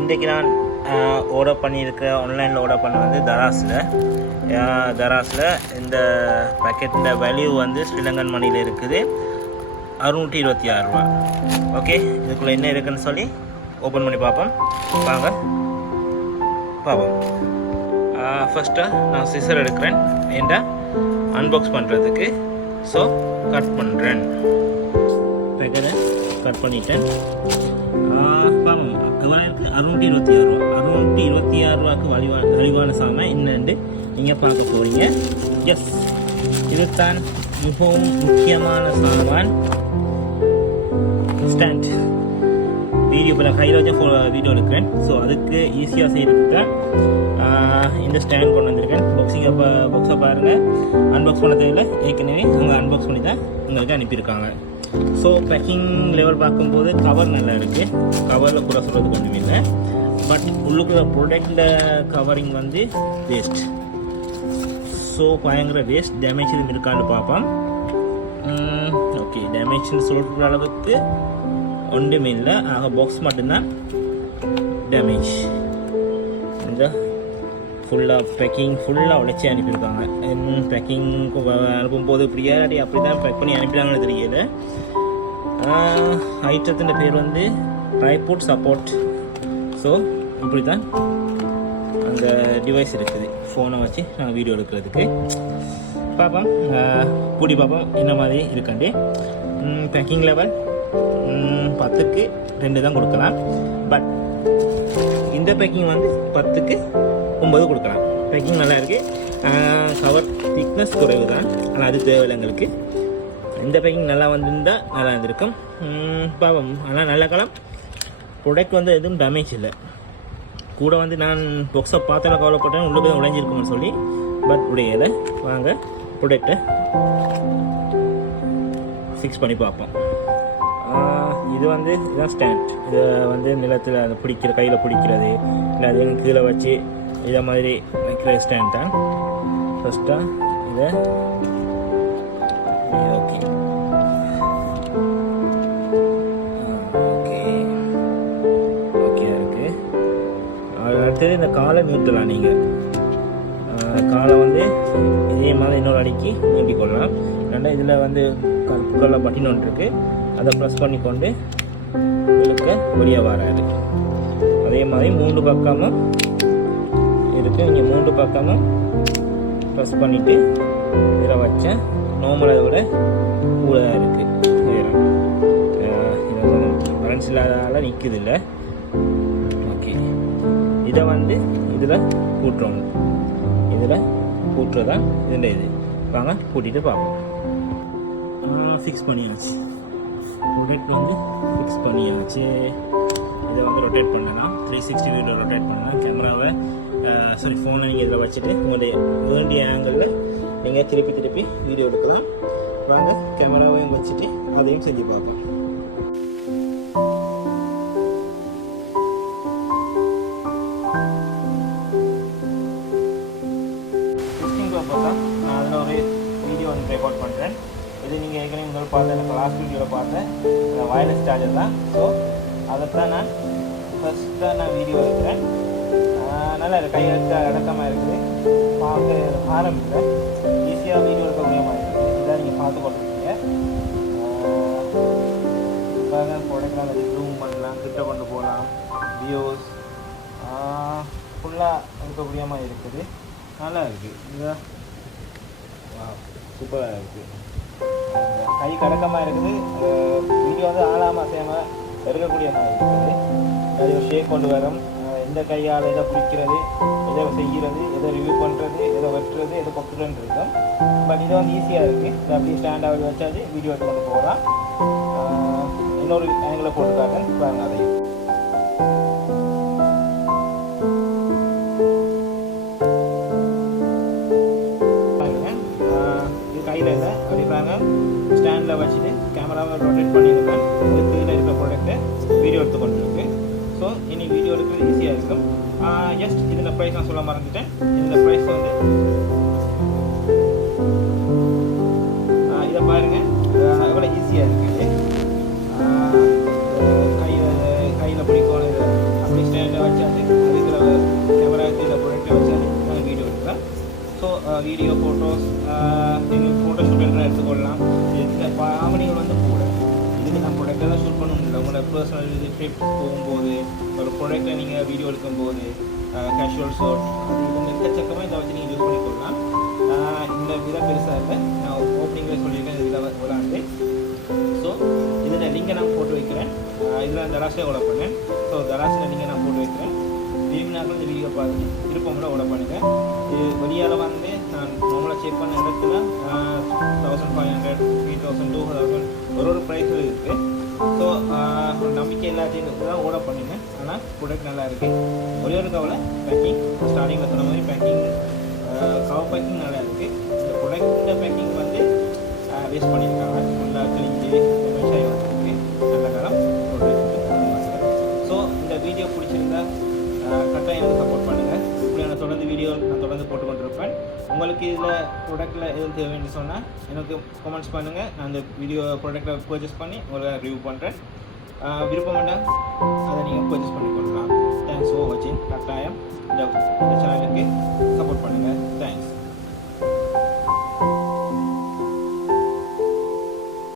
இன்றைக்கு நான் ஆர்டர் பண்ணியிருக்க ஆன்லைனில் ஆர்டர் பண்ண வந்து தராஸில் இந்த பேக்கெட்டின் வேல்யூ வந்து ஸ்ரீலங்கன் மணியில் இருக்குது 626 ரூபா. ஓகே, இதுக்குள்ளே என்ன இருக்குன்னு சொல்லி ஓப்பன் பண்ணி பார்ப்போம். வாங்க பார்ப்போம். ஃபஸ்ட்டாக நான் சிசர் எடுக்கிறேன் ஏன்டா அன்பாக்ஸ் பண்ணுறதுக்கு. ஸோ கட் பண்ணுறேன். பேக்கெட்டை கட் பண்ணிட்டேன். பாவம் எவ்வளோ இருக்குது? 626 ரூபா. 626 ரூபாய்க்கு வலிவான சாமான் என்னென்று நீங்கள் பார்க்க போகிறீங்க. எஸ், இதுதான் மிகவும் முக்கியமான சாமான். ஸ்டாண்ட் வீடியோ இப்போ நான் கையில் வச்சு வீடியோ எடுக்கிறேன். ஸோ அதுக்கு ஈஸியாக செய்கிறதுக்கு தான் இந்த ஸ்டாண்ட் கொண்டு வந்திருக்கேன். பாக்ஸை பாருங்கள், அன்பாக்ஸ் பண்ண தேவையில்லை, ஏற்கனவே அவங்க அன்பாக்ஸ் பண்ணி தான் உங்களுக்கு அனுப்பியிருக்காங்க. ஸோ பேக்கிங் லெவல் பார்க்கும்போது கவர் நல்லா இருக்குது. கவரில் கூட சொல்கிறது ஒன்றும் இல்லை. பட் உள்ளுக்குள்ள ப்ராடக்டில் கவரிங் வந்து வேஸ்ட். ஸோ பயங்கர வேஸ்ட். டேமேஜ் எதுவும் இருக்கான்னு பார்ப்போம். ஓகே, டேமேஜ்னு சொல்கிற அளவுக்கு ஒன்றுமே இல்லை. ஆக பாக்ஸ் மட்டும்தான் டேமேஜ். இந்த ஃபுல்லாக பேக்கிங் ஃபுல்லாக உடைச்சி அனுப்பியிருக்காங்க. பேக்கிங் அனுப்பும்போது இப்படியா அப்படி தான் பேக் பண்ணி அனுப்பினாங்கன்னு தெரியல. ஐட்டத்தின் பேர் வந்து ட்ரைபாட் சப்போர்ட். ஸோ இப்படி தான் அந்த டிவைஸ் இருக்குது, ஃபோனை வச்சு நாங்கள் வீடியோ எடுக்கிறதுக்கு. பார்ப்போம், கூடி பார்ப்போம் என்ன மாதிரி இருக்காண்டு. பேக்கிங் லெவல் 10க்கு 2 தான் கொடுக்கலாம். பட் இந்த பேக்கிங் வந்து 10க்கு 9 கொடுக்கலாம். பேக்கிங் நல்லா இருக்குது. கவர் திக்னஸ் குறைவு தான், ஆனால் அது தேவையில்லை எங்களுக்கு. இந்த பேக்கிங் நல்லா வந்திருந்தால் நல்லா இருந்திருக்கும். பாவம், ஆனால் நல்ல காலம். ப்ராடக்ட் வந்து எதுவும் டேமேஜ் இல்லை. கூட வந்து நான் பாக்ஸை பார்த்தால கவலைப்பட்டேன், உள்ளே போய் உடைஞ்சிருக்குன்னு சொல்லி. பட் உடையலை. வாங்க ப்ராடக்டை ஃபிக்ஸ் பண்ணி பார்ப்போம். இது வந்து இதுதான் ஸ்டாண்ட். இதை வந்து நிலத்தில் அதை பிடிக்கிற, கையில் பிடிக்கிறது இல்லை அது கீழே வச்சு இதை மாதிரி வைக்கிற ஸ்டாண்ட் தான். ஃபஸ்ட்டாக இதை ஓகே ஓகே ஓகே இருக்குது. அடுத்தது இந்த காலை நீட்டலாம். நீங்கள் காலை வந்து இதே மாதிரி இன்னொரு அடிக்கி நீட்டிக்கொள்ளலாம். ஏன்னா இதில் வந்து கருப்பு கலர் பட்டின் ஒன்று இருக்குது, அதை ப்ரெஸ் பண்ணிக்கொண்டு இழுக்க வெளியே வராது. அதே மாதிரி 3 பக்கமும் இருக்குது. இங்கே 3 பக்கமும் ப்ரெஸ் பண்ணிவிட்டு இதில் வச்சேன். நார்மலாக அதை விட கூட தான் இருக்குது. இது வந்து பேலன்ஸ் இல்லாதால நிற்குது இல்லை. ஓகே, இதை வந்து இதில் கூட்டுறோம். இதில் கூட்டுறதான் இதில் இது. வாங்க கூட்டிகிட்டு பார்ப்போம். ஃபிக்ஸ் பண்ணியாச்சு. ப்ராடக்ட் வந்து ஃபிக்ஸ் பண்ணியாச்சு. இதை வந்து ரொட்டேட் பண்ணலாம். 360 வீடியோ ரொட்டேட் பண்ணலாம். கேமராவை ஃபோனை நீங்கள் இதில் வச்சுட்டு உங்களுடைய வேண்டிய ஆங்கிளில் நீங்கள் திருப்பி வீடியோ எடுக்கலாம். வாங்க கேமராவையும் வச்சுட்டு அதையும் செஞ்சு பார்ப்போம். டெஸ்டிங் பர்பஸ் தான் நான் அதில் ஒரு வீடியோ வந்து ரெக்கார்ட் பண்ணுறேன். இது நீங்கள் ஏற்கனவே முதல் பார்த்த எனக்கு லாஸ்ட் வீடியோவில் பார்த்தேன் வயர்லெஸ் சார்ஜர் தான். ஸோ அதைத்தான் நான் ஃபஸ்ட்டாக நான் வீடியோ எடுக்கிறேன். நல்லா இருக்குது, கையெழுத்து அடக்கமாக இருக்குது. பார்க்க ஆரம்பிக்கிறேன். ஈஸியாக வீடியோ எடுக்கக்கூடிய மாதிரி இருக்குது. இதான் நீங்கள் பார்த்து கொண்டிருக்கீங்க. ப்ராடக்ட் அந்த ஜூம் பண்ணலாம், கிட்ட கொண்டு போகலாம், வியூஸ் ஃபுல்லாக எடுக்கக்கூடிய மாதிரி இருக்குது. நல்லா இருக்குது. இதுதான் சூப்பராக இருக்குது. கை கடக்கமாக இருக்குது. வீடியோ வந்து ஆளாமல் அசையாமல் எடுக்கக்கூடிய மாதிரி இருக்குது. அது ஒரு ஷேக் கொண்டு வரும். எந்த கையால் எதை பிடிக்கிறது, எதை செய்கிறது, எதை ரிவ்யூ பண்ணுறது, எதை வெட்டுறது, எதை கொட்டுறதுன்னு இருக்கும். பட் இது வந்து ஈஸியாக இருக்குது. இதை அப்படியே ஸ்டாண்டாக வச்சாச்சு வீடியோ எடுத்து கொண்டு போகலாம். இன்னொரு ஆங்கிளில் போட்டுக்காங்க பாருங்கள். அதை ஸ்டாண்டில் வச்சுட்டு கேமராவை ரொட்டேட் பண்ணியிருக்கேன். உங்களுக்கு கீழே இருக்கிற ப்ராடக்ட்டை வீடியோ எடுத்துக்கொண்டிருக்கு. ஸோ இனி வீடியோ எடுக்கிறது ஈஸியாக இருக்கும். ஜஸ்ட் இதில் ப்ரைஸ் நான் சொல்ல மறந்துட்டேன். இதில் ப்ரைஸ் வந்து இதை பாருங்கள் எவ்வளோ ஈஸியாக இருக்குது. கையில் பிடிக்கணும். இதை அப்படி ஸ்டாண்டை வச்சு வீடியோ ஃபோட்டோஸ் ஃபோட்டோ ஷூட் எல்லாம் எடுத்துக்கொள்ளலாம். இதில் பாவனைகள் வந்து கூட இதுக்கு நான் ப்ராடக்டெல்லாம் ஷூட் பண்ண முடியல. உங்களோட பர்சனல் இது ட்ரிப் போகும்போது ஒரு ப்ராடக்டை நீங்கள் வீடியோ எடுக்கும்போது கேஷுவல் ஷர்ட் அது இது எக்கச்சக்கமாக இதை வச்சு நீங்கள் யூஸ் பண்ணிக்கொள்ளலாம். இந்த விதை பெருசாக இல்லை, நான் ஓப்பனிங்கில் சொல்லியிருக்கேன் இந்த விதை விளாண்டு. ஸோ இதில் லிங்கை நான் போட்டு வைக்கிறேன். இதில் தராசை ஓட பண்ணேன். ஸோ தராசில் லிங்கை நான் போட்டு வைக்கிறேன். விரும்பினாலும் இந்த வீடியோ பார்த்து விருப்பம்ல ஓட பண்ணுங்கள். இது வெளியால் வந்து நான் நார்மலாக செக் பண்ண இடத்துல 1500, 3000, 2000 ஒரு ப்ரைஸில் இருக்குது. ஸோ ஒரு நம்பிக்கை எல்லாத்தையும் தான் ஓட பண்ணுங்க. ஆனால் ப்ராடக்ட் நல்லா இருக்குது. ஒரே ஒரு கவலை பேக்கிங், ஸ்டார்டிங்கில் சொன்ன மாதிரி பேக்கிங் கவர் பேக்கிங் நல்லா இருக்குது. இந்த ப்ராடக்ட் பேக்கிங் வந்து வேஸ்ட் பண்ணியிருக்காங்க. ஃபுல்லாக கிழிஞ்சு வந்துருக்கு. நல்ல காலம் ஸோ இந்த வீடியோ பிடிச்சிருந்தா கரெக்டாக எனக்கு சப்போர்ட் பண்ணுங்கள். இப்படியான தொடர்ந்து வீடியோ நான் தொடர்ந்து போட்டுக்கொண்டிருப்பேன். உங்களுக்கு இதில் ப்ராடக்ட்டில் எதுவும் தேவைன்னு சொன்னால் எனக்கு கமெண்ட்ஸ் பண்ணுங்கள். நான் அந்த வீடியோ ப்ராடக்ட்டை பர்ச்சேஸ் பண்ணி உங்களுக்கு ரிவ்யூ பண்ணுறேன். விருப்பம் வேண்டாம் அதை நீங்கள் பர்ச்சேஸ் பண்ணிக்கொள்ளலாம். தேங்க்ஸ் ஃபார் வாட்சிங். கட்டாயம் இந்த சேனலுக்கு சப்போர்ட் பண்ணுங்கள். தேங்க்ஸ்.